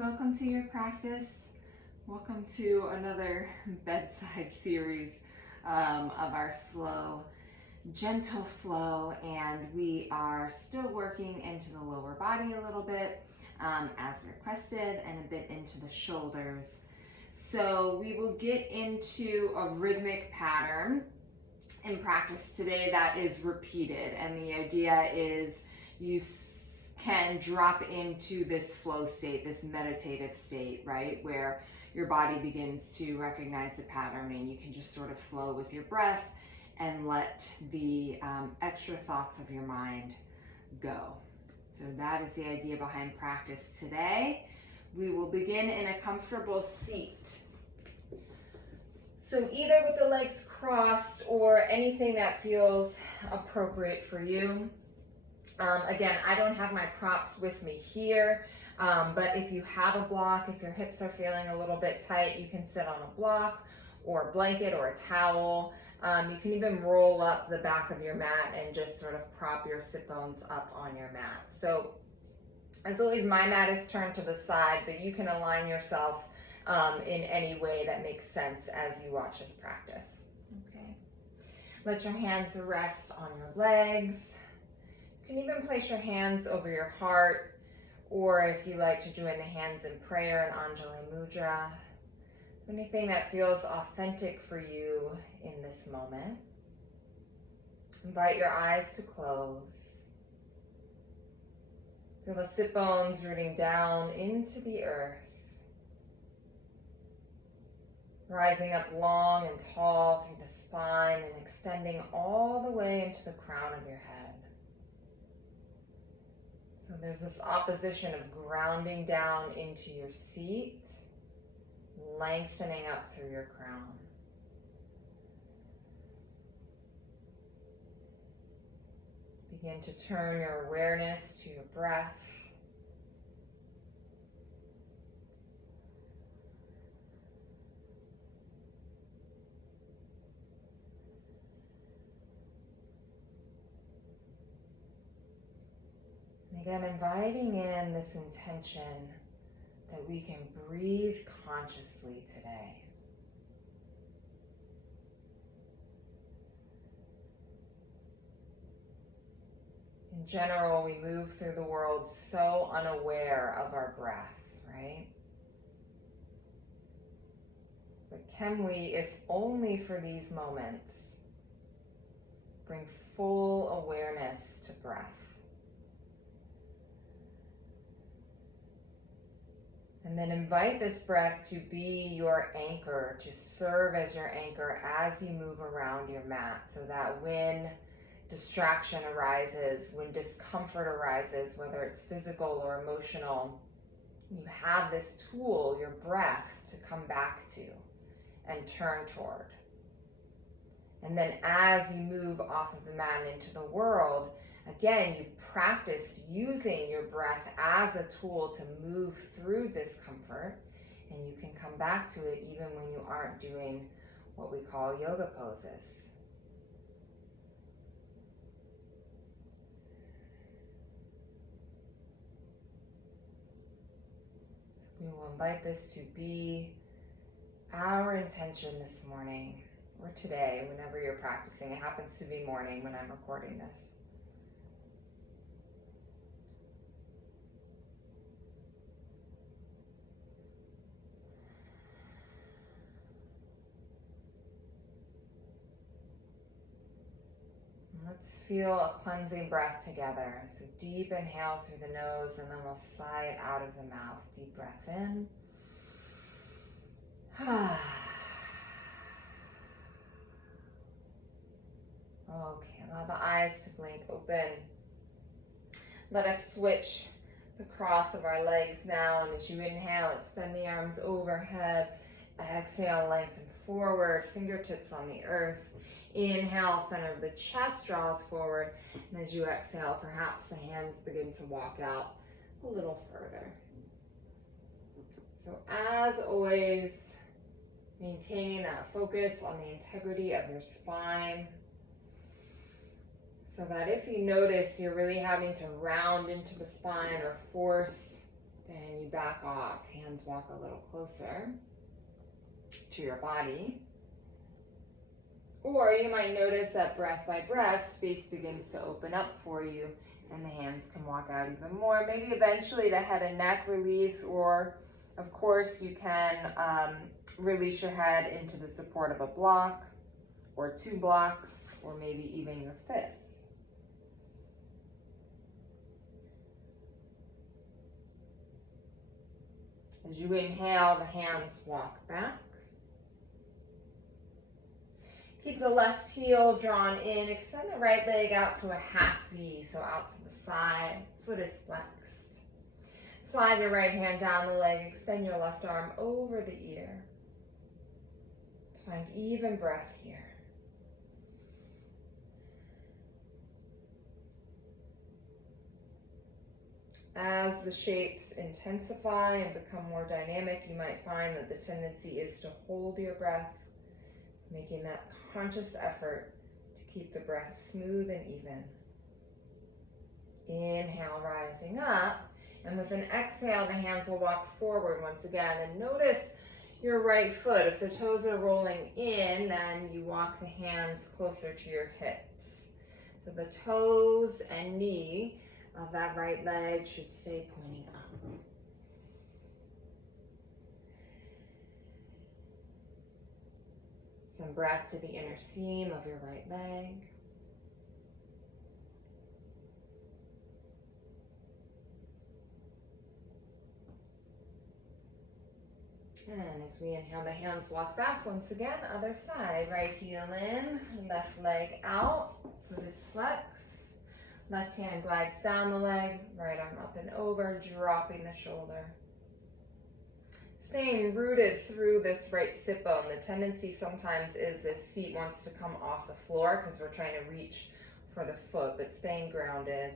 welcome to your practice. Welcome to another bedside series of our slow, gentle flow, and we are still working into the lower body a little bit as requested, and a bit into the shoulders. So we will get into a rhythmic pattern in practice today that is repeated, and the idea is you can drop into this flow state, this meditative state, right? Where your body begins to recognize the pattern and you can just sort of flow with your breath and let the extra thoughts of your mind go. So that is the idea behind practice today. We will begin in a comfortable seat. So either with the legs crossed or anything that feels appropriate for you. Again, I don't have my props with me here, but if you have a block, if your hips are feeling a little bit tight, you can sit on a block or a blanket or a towel. You can even roll up the back of your mat and just sort of prop your sit bones up on your mat. So as always, my mat is turned to the side, but you can align yourself in any way that makes sense as you watch us practice. Okay. Let your hands rest on your legs. You can even place your hands over your heart, or if you like to join the hands in prayer in Anjali Mudra, anything that feels authentic for you in this moment. Invite your eyes to close. Feel the sit bones rooting down into the earth, rising up long and tall through the spine and extending all the way into the crown of your head. So there's this opposition of grounding down into your seat, lengthening up through your crown. Begin to turn your awareness to your breath. Again, inviting in this intention that we can breathe consciously today. In general, we move through the world so unaware of our breath, right? But can we, if only for these moments, bring full awareness to breath? And then invite this breath to be your anchor, to serve as your anchor as you move around your mat, so that when distraction arises, when discomfort arises, whether it's physical or emotional, you have this tool, your breath, to come back to and turn toward. And then as you move off of the mat into the world, again, you've practiced using your breath as a tool to move through discomfort, and you can come back to it even when you aren't doing what we call yoga poses. We will invite this to be our intention this morning, or today, whenever you're practicing. It happens to be morning when I'm recording this. Let's feel a cleansing breath together. So deep inhale through the nose, and then we'll sigh it out of the mouth. Deep breath in. Okay, allow the eyes to blink open. Let us switch the cross of our legs now, and as you inhale, extend the arms overhead. Exhale, lengthen forward, fingertips on the earth. Inhale, center of the chest draws forward, and as you exhale, perhaps the hands begin to walk out a little further. So as always, maintaining that focus on the integrity of your spine, so that if you notice you're really having to round into the spine or force Then you back off, hands walk a little closer to your body. Or you might notice that breath by breath, space begins to open up for you and the hands can walk out even more. Maybe eventually the head and neck release, or of course you can release your head into the support of a block or 2 blocks, or maybe even your fists. As you inhale, the hands walk back. Keep the left heel drawn in. Extend the right leg out to a half V, so out to the side. Foot is flexed. Slide your right hand down the leg. Extend your left arm over the ear. Find even breath here. As the shapes intensify and become more dynamic, you might find that the tendency is to hold your breath, making that conscious effort to keep the breath smooth and even. Inhale, rising up, and with an exhale, the hands will walk forward once again. And notice your right foot. If the toes are rolling in, then you walk the hands closer to your hips. So the toes and knee of that right leg should stay pointing up. Some breath to the inner seam of your right leg. And as we inhale, the hands walk back once again, other side. Right heel in, left leg out, foot is flexed. Left hand glides down the leg, right arm up and over, dropping the shoulder. Staying rooted through this right sit bone. The tendency sometimes is this seat wants to come off the floor because we're trying to reach for the foot, but staying grounded.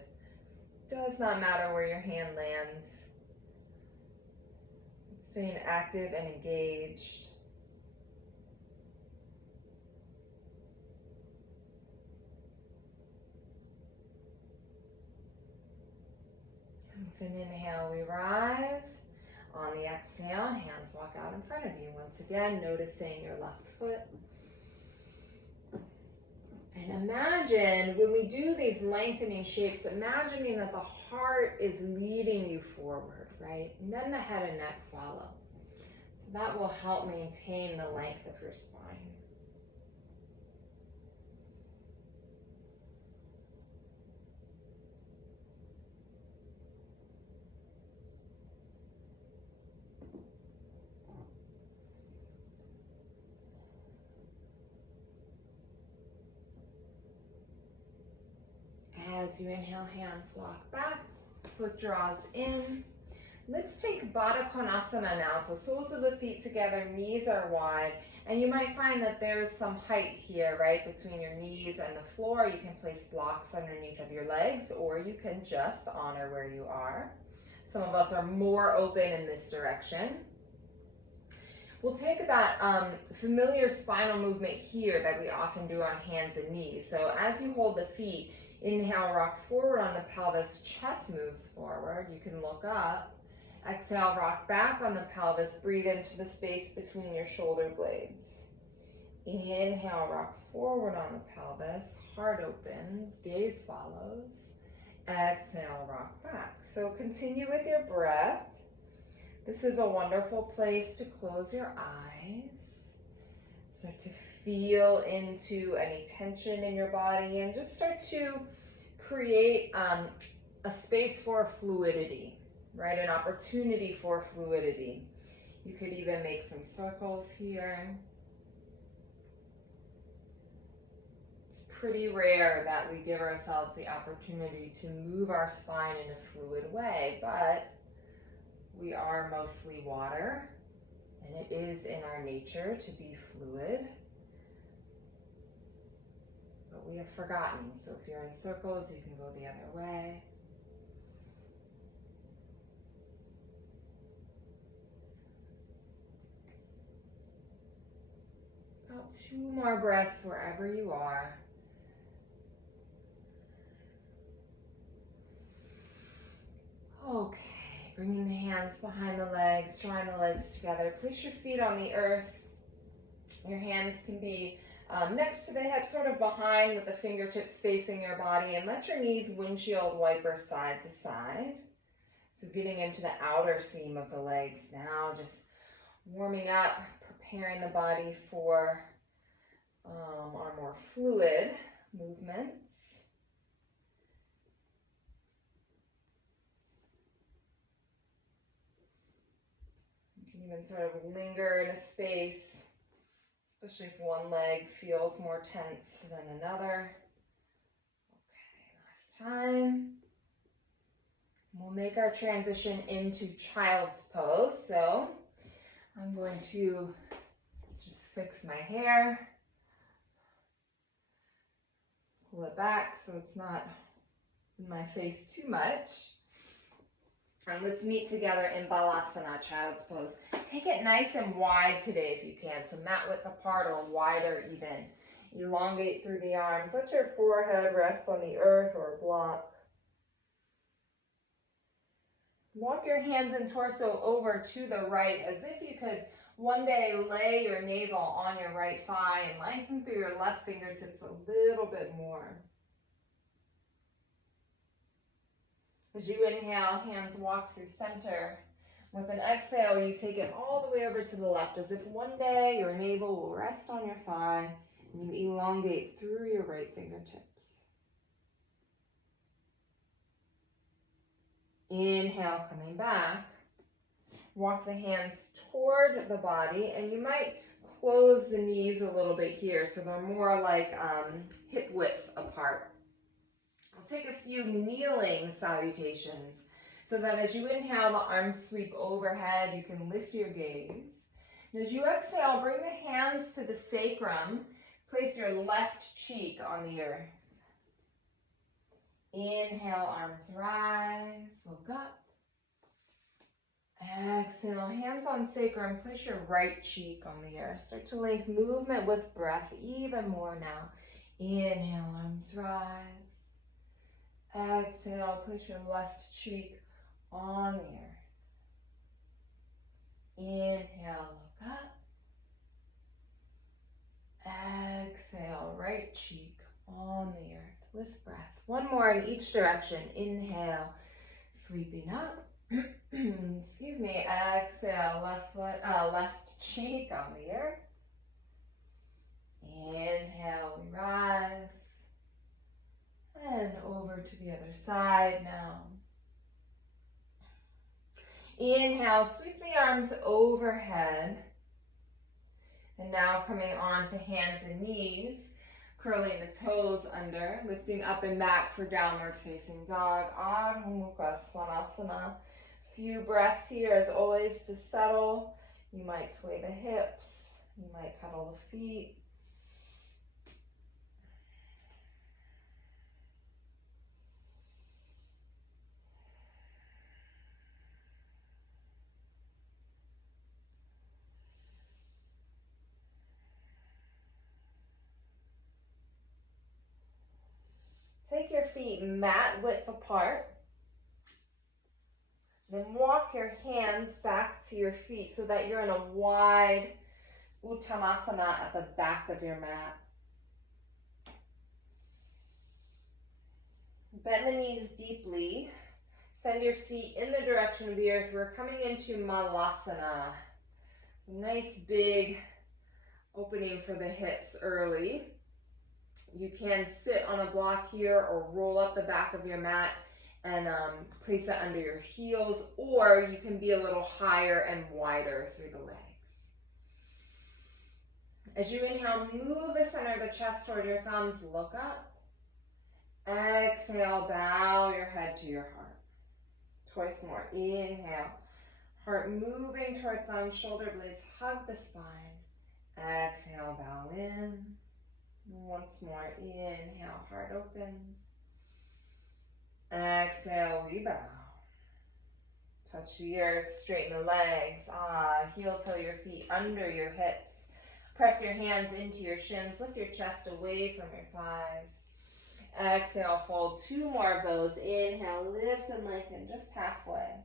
Does not matter where your hand lands. Staying active and engaged. With an inhale, we rise. On the exhale, hands walk out in front of you. Once again, noticing your left foot. And imagine, when we do these lengthening shapes, imagining that the heart is leading you forward, right? And then the head and neck follow. So that will help maintain the length of your spine. As you inhale, hands walk back, foot draws in. Let's take Baddha Konasana now. So soles of the feet together, knees are wide, and you might find that there's some height here, right, between your knees and the floor. You can place blocks underneath of your legs, or you can just honor where you are. Some of us are more open in this direction. We'll take that familiar spinal movement here that we often do on hands and knees. So as you hold the feet, inhale, rock forward on the pelvis, chest moves forward. You can look up. Exhale, rock back on the pelvis, breathe into the space between your shoulder blades. Inhale, rock forward on the pelvis, heart opens, gaze follows. Exhale, rock back. So continue with your breath. This is a wonderful place to close your eyes. Start to feel into any tension in your body and just start to create a space for fluidity, right? An opportunity for fluidity. You could even make some circles here. It's pretty rare that we give ourselves the opportunity to move our spine in a fluid way, but we are mostly water, and it is in our nature to be fluid. But we have forgotten. So if you're in circles, you can go the other way. About 2 more breaths wherever you are. Okay, Bringing the hands behind the legs, drawing the legs together. Place your feet on the earth. Your hands can be next to the hips, sort of behind with the fingertips facing your body, and let your knees windshield wiper side to side. So getting into the outer seam of the legs now, just warming up, preparing the body for our more fluid movements. You can even sort of linger in a space, especially if one leg feels more tense than another. Okay, last time. We'll make our transition into child's pose. So I'm going to just fix my hair, pull it back so it's not in my face too much. And let's meet together in Balasana, child's pose. Take it nice and wide today if you can, so mat width apart or wider even. Elongate through the arms. Let your forehead rest on the earth or a block. Walk your hands and torso over to the right as if you could one day lay your navel on your right thigh and lengthen through your left fingertips a little bit more. As you inhale, hands walk through center. With an exhale, you take it all the way over to the left as if one day your navel will rest on your thigh and you elongate through your right fingertips. Inhale, coming back. Walk the hands toward the body, and you might close the knees a little bit here so they're more like hip width apart. I'll take a few kneeling salutations so that as you inhale, the arms sweep overhead. You can lift your gaze. And as you exhale, bring the hands to the sacrum. Place your left cheek on the earth. Inhale, arms rise, look up. Exhale, hands on sacrum, place your right cheek on the earth. Start to link movement with breath even more now. Inhale, arms rise. Exhale, place your left cheek on the earth. Inhale, look up. Exhale, right cheek on the earth with breath. One more in each direction. Inhale, sweeping up. Excuse me. Exhale, left cheek on the earth. Inhale, we rise. And over to the other side now. Inhale, sweep the arms overhead. And now coming on to hands and knees. Curling the toes under, lifting up and back for downward facing dog. Ardha Mukha Svanasana. Few breaths here as always to settle. You might sway the hips. You might cuddle the feet. Take your feet mat width apart. Then walk your hands back to your feet so that you're in a wide Uttanasana at the back of your mat. Bend the knees deeply. Send your seat in the direction of the earth. We're coming into Malasana. Nice big opening for the hips early. You can sit on a block here or roll up the back of your mat and place it under your heels, or you can be a little higher and wider through the legs. As you inhale, move the center of the chest toward your thumbs, look up. Exhale, bow your head to your heart. Twice more. Inhale, heart moving toward thumbs, shoulder blades hug the spine. Exhale, bow in. Once more, inhale, heart opens. Exhale, we bow. Touch the earth, straighten the legs. Heel toe your feet under your hips. Press your hands into your shins. Lift your chest away from your thighs. Exhale, fold two more of those. Inhale, lift and lengthen just halfway.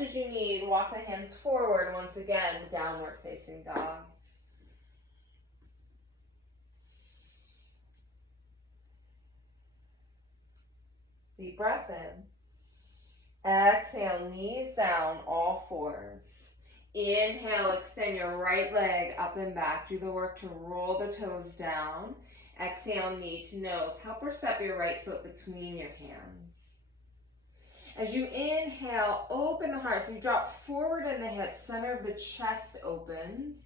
much as you need, walk the hands forward once again, downward facing dog. Deep breath in. Exhale, knees down, all fours. Inhale, extend your right leg up and back. Do the work to roll the toes down. Exhale, knee to nose. Help or step your right foot between your hands. As you inhale, open the heart. So you drop forward in the hips, center of the chest opens.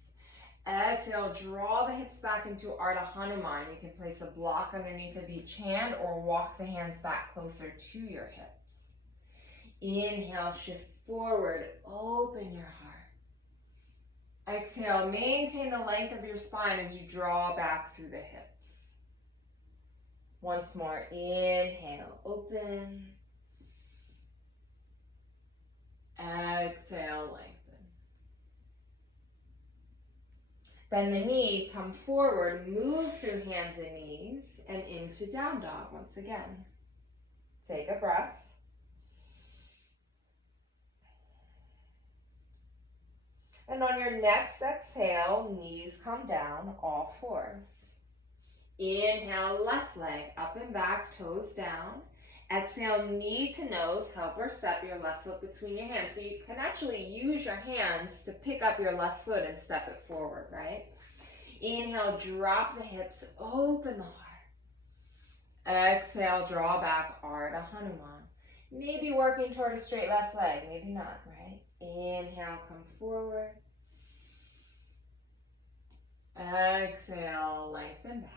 Exhale, draw the hips back into Ardha Hanuman. You can place a block underneath of each hand or walk the hands back closer to your hips. Inhale, shift forward, open your heart. Exhale, maintain the length of your spine as you draw back through the hips. Once more, inhale, open. Exhale, lengthen. Bend the knee, come forward, move through hands and knees, and into down dog once again. Take a breath. And on your next exhale, knees come down, all fours. Inhale, left leg up and back, toes down. Exhale, knee to nose, help or step your left foot between your hands. So you can actually use your hands to pick up your left foot and step it forward, right? Inhale, drop the hips, open the heart. Exhale, draw back, Ardha Hanuman. Maybe working toward a straight left leg, maybe not, right? Inhale, come forward. Exhale, lengthen back.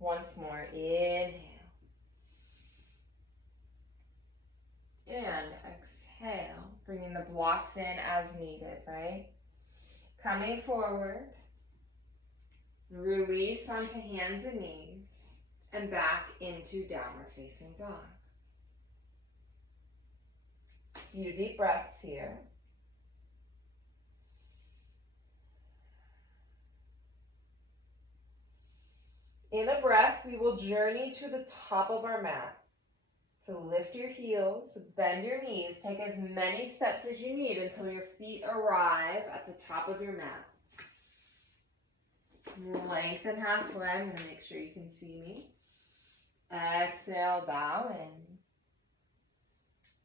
Once more, inhale. And exhale, bringing the blocks in as needed, right? Coming forward. Release onto hands and knees. And back into downward facing dog. A few deep breaths here. In a breath, we will journey to the top of our mat. So lift your heels, bend your knees, take as many steps as you need until your feet arrive at the top of your mat. Lengthen halfway. I'm going to make sure you can see me. Exhale, bow in.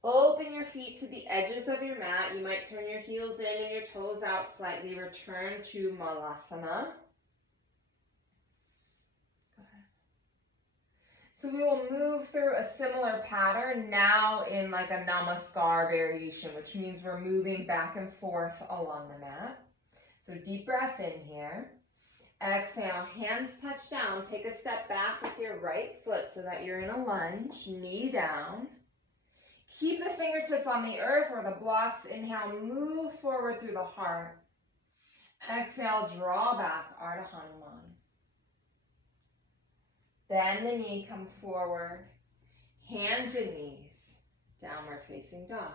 Open your feet to the edges of your mat. You might turn your heels in and your toes out slightly. Return to Malasana. So we will move through a similar pattern now in like a Namaskar variation, which means we're moving back and forth along the mat. So deep breath in here. Exhale, hands touch down. Take a step back with your right foot so that you're in a lunge, knee down. Keep the fingertips on the earth or the blocks. Inhale, move forward through the heart. Exhale, draw back, Ardha Hanuman. Bend the knee, come forward. Hands and knees, downward facing dog.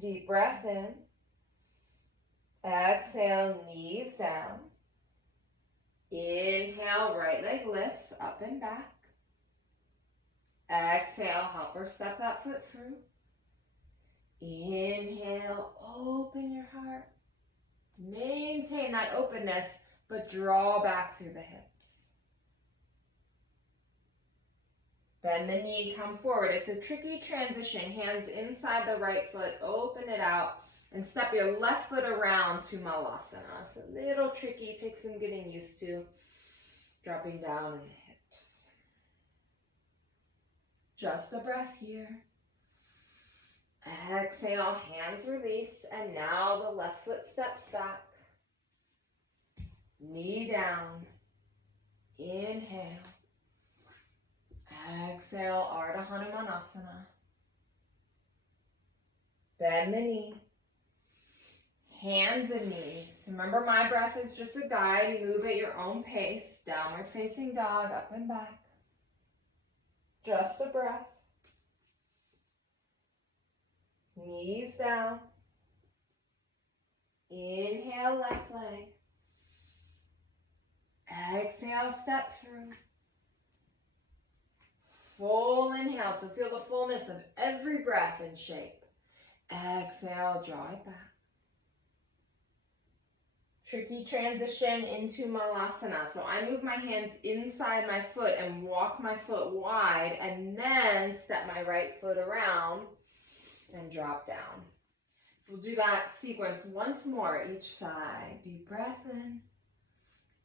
Deep breath in. Exhale, knees down. Inhale, right leg lifts up and back. Exhale, help her step that foot through. Inhale, open your heart. Maintain that openness, but draw back through the hips. Bend the knee, come forward. It's a tricky transition. Hands inside the right foot, open it out, and step your left foot around to Malasana. It's a little tricky, takes some getting used to. Dropping down in the hips. Just a breath here. Exhale, hands release, and now the left foot steps back. Knee down. Inhale. Exhale, Ardha Hanumanasana. Bend the knee. Hands and knees. Remember, my breath is just a guide. You move at your own pace. Downward facing dog, up and back. Just a breath. Knees down. Inhale, left leg. Exhale, step through. full inhale. So feel the fullness of every breath and shape. Exhale, draw it back. Tricky transition into Malasana. So I move my hands inside my foot and walk my foot wide and then step my right foot around and drop down. So we'll do that sequence once more each side. Deep breath in.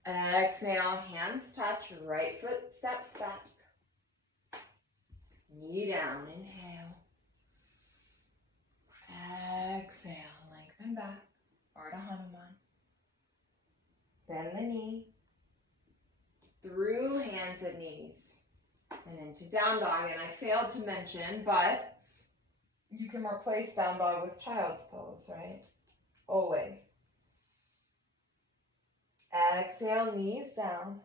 Exhale, hands touch, right foot steps back. Knee down, inhale. Exhale, lengthen back, Ardha Hanuman. Bend the knee, through hands and knees, and into down dog. And I failed to mention, but you can replace down dog with child's pose, right? Always. Exhale, knees down.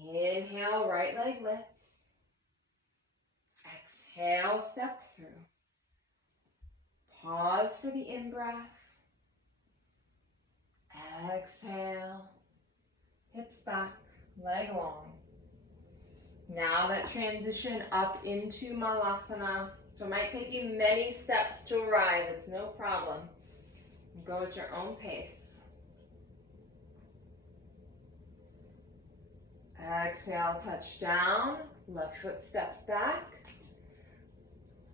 Inhale, right leg lifts. Exhale, step through. Pause for the in-breath. Exhale, hips back, leg long. Now that transition up into Malasana. So it might take you many steps to arrive. It's no problem. Go at your own pace. Exhale, touch down. Left foot steps back.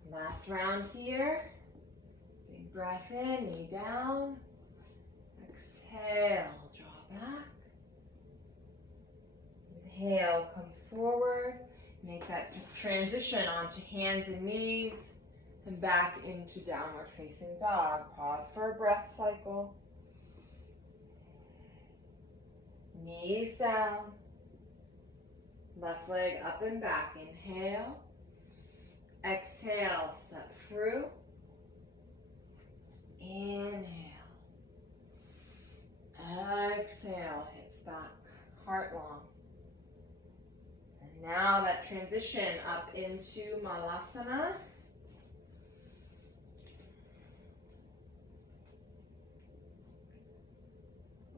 Last round here. Big breath in, knee down. Exhale, draw back. Inhale, come forward. Make that transition onto hands and knees and back into downward facing dog. Pause for a breath cycle. Knees down. Left leg up and back. Inhale. Exhale, step through. Inhale. Exhale, hips back, heart long. And now that transition up into Malasana.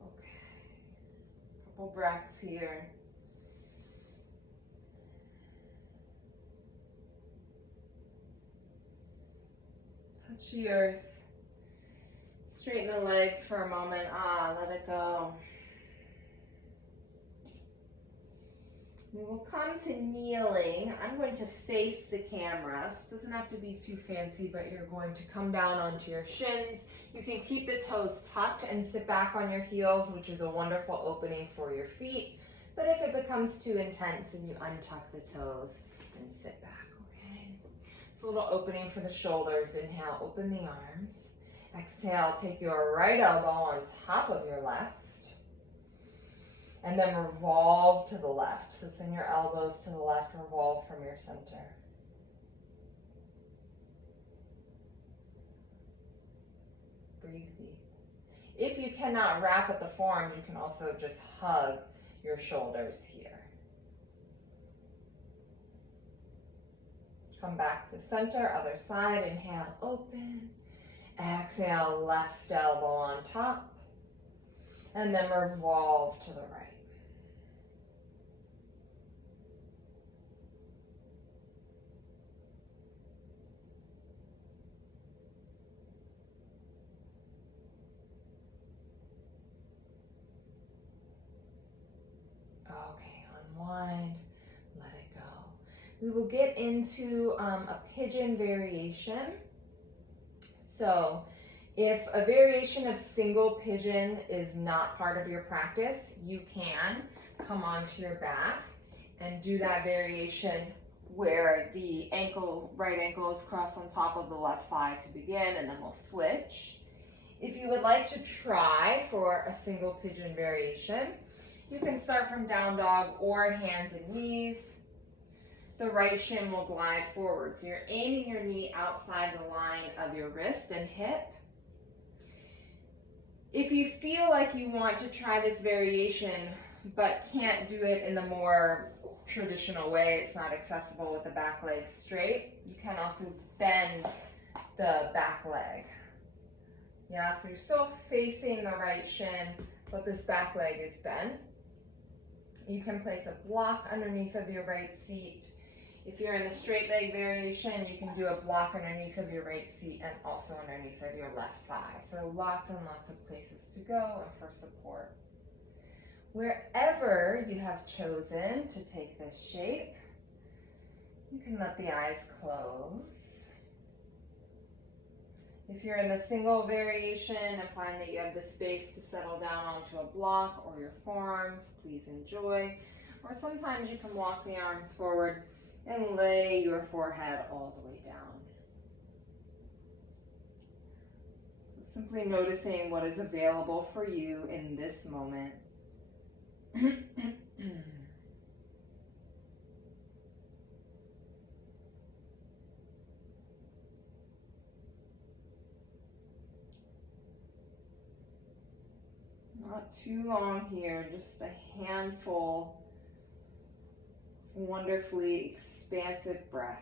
Okay, couple breaths here. Touch the earth. Straighten the legs for a moment. Let it go. We will come to kneeling. I'm going to face the camera. So it doesn't have to be too fancy, but you're going to come down onto your shins. You can keep the toes tucked and sit back on your heels, which is a wonderful opening for your feet. But if it becomes too intense, then you untuck the toes and sit back, okay? So a little opening for the shoulders. Inhale, open the arms. Exhale, take your right elbow on top of your left. And then revolve to the left. So send your elbows to the left, revolve from your center. Breathe deep. If you cannot wrap at the forearms, you can also just hug your shoulders here. Come back to center, other side. Inhale, open. Exhale, left elbow on top. And then revolve to the right. Okay, unwind, let it go. We will get into a pigeon variation. So if a variation of single pigeon is not part of your practice, you can come onto your back and do that variation where the right ankle is crossed on top of the left thigh to begin, and then we'll switch. If you would like to try for a single pigeon variation, you can start from down dog or hands and knees. The right shin will glide forward. So you're aiming your knee outside the line of your wrist and hip. If you feel like you want to try this variation but can't do it in the more traditional way, it's not accessible with the back leg straight, you can also bend the back leg. Yeah, so you're still facing the right shin, but this back leg is bent. You can place a block underneath of your right seat. If you're in the straight leg variation, you can do a block underneath of your right seat and also underneath of your left thigh. So lots and lots of places to go and for support. Wherever you have chosen to take this shape, you can let the eyes close. If you're in the single variation and find that you have the space to settle down onto a block or your forearms, please enjoy. Or sometimes you can walk the arms forward and lay your forehead all the way down. So simply noticing what is available for you in this moment. Not too long here, just a handful of wonderfully expansive breaths.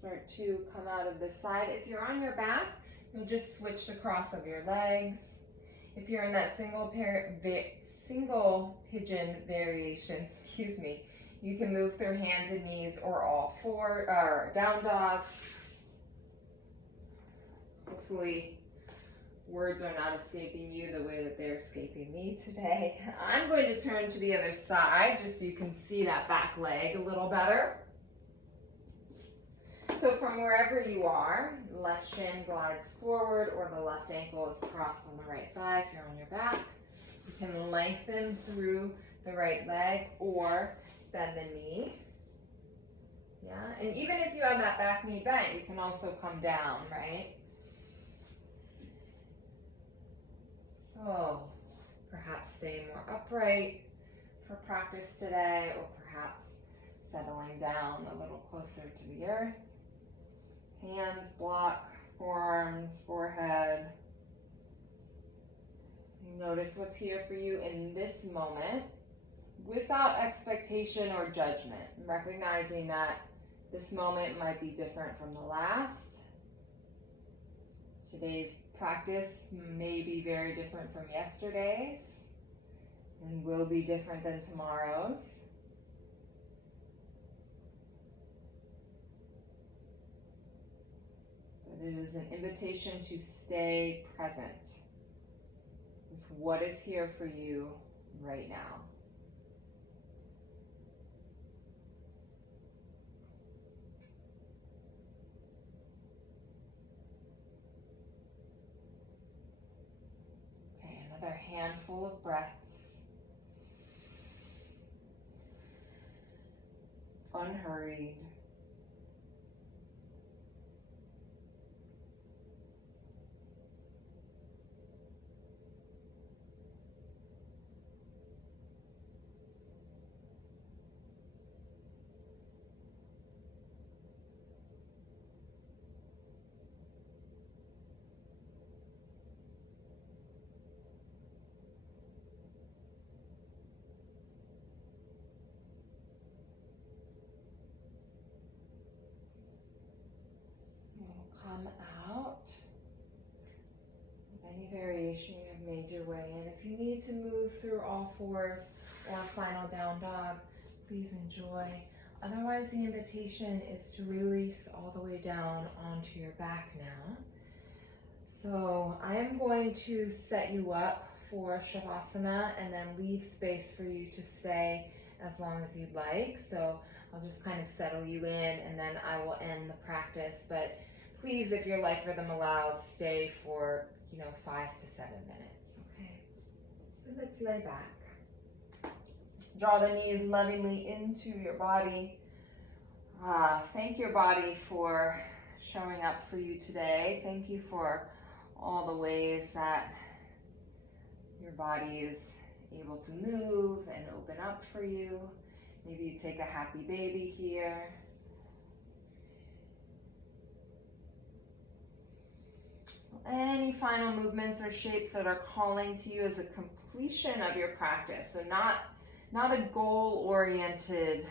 Start to come out of the side. If you're on your back, you'll just switch the cross of your legs. If you're in that single pigeon variation, you can move through hands and knees or all four, or down dog. Hopefully words are not escaping you the way that they're escaping me today. I'm going to turn to the other side just so you can see that back leg a little better. So from wherever you are, the left shin glides forward or the left ankle is crossed on the right thigh if you're on your back. You can lengthen through the right leg or bend the knee. Yeah, and even if you have that back knee bent, you can also come down, right? So perhaps staying more upright for practice today, or perhaps settling down a little closer to the earth. Hands block, forearms, forehead. Notice what's here for you in this moment without expectation or judgment. Recognizing that this moment might be different from the last. Today's practice may be very different from yesterday's and will be different than tomorrow's. It is an invitation to stay present with what is here for you right now. Okay, another handful of breaths. Unhurried. Come out with any variation you have made your way in. If you need to move through all fours or final down dog, please enjoy. Otherwise, the invitation is to release all the way down onto your back now. So I am going to set you up for Shavasana and then leave space for you to stay as long as you'd like. So I'll just kind of settle you in and then I will end the practice. But please, if your life rhythm allows, stay for, 5 to 7 minutes, okay? So let's lay back. Draw the knees lovingly into your body. Thank your body for showing up for you today. Thank you for all the ways that your body is able to move and open up for you. Maybe you take a happy baby here. Any final movements or shapes that are calling to you as a completion of your practice. So not a goal-oriented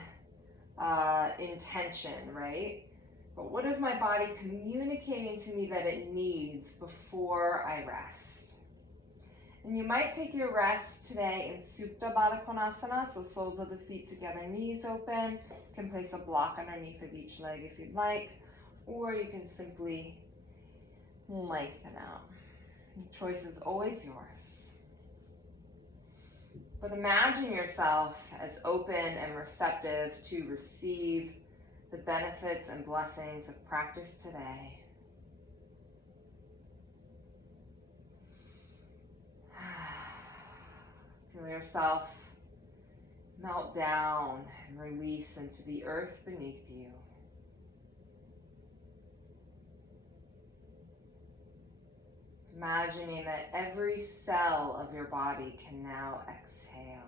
intention, right? But what is my body communicating to me that it needs before I rest? And you might take your rest today in Supta Baddha Konasana, so soles of the feet together, knees open. You can place a block underneath of each leg if you'd like, or you can simply lengthen out. The choice is always yours. But imagine yourself as open and receptive to receive the benefits and blessings of practice today. Feel yourself melt down and release into the earth beneath you. Imagining that every cell of your body can now exhale.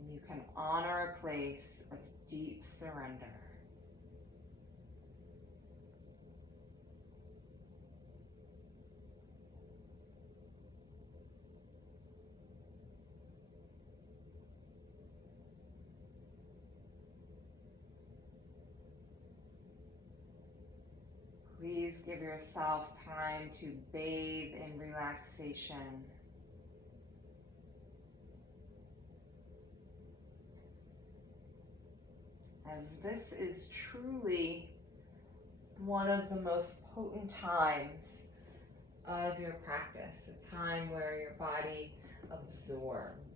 And you can honor a place of deep surrender. Please give yourself time to bathe in relaxation. As this is truly one of the most potent times of your practice, a time where your body absorbs.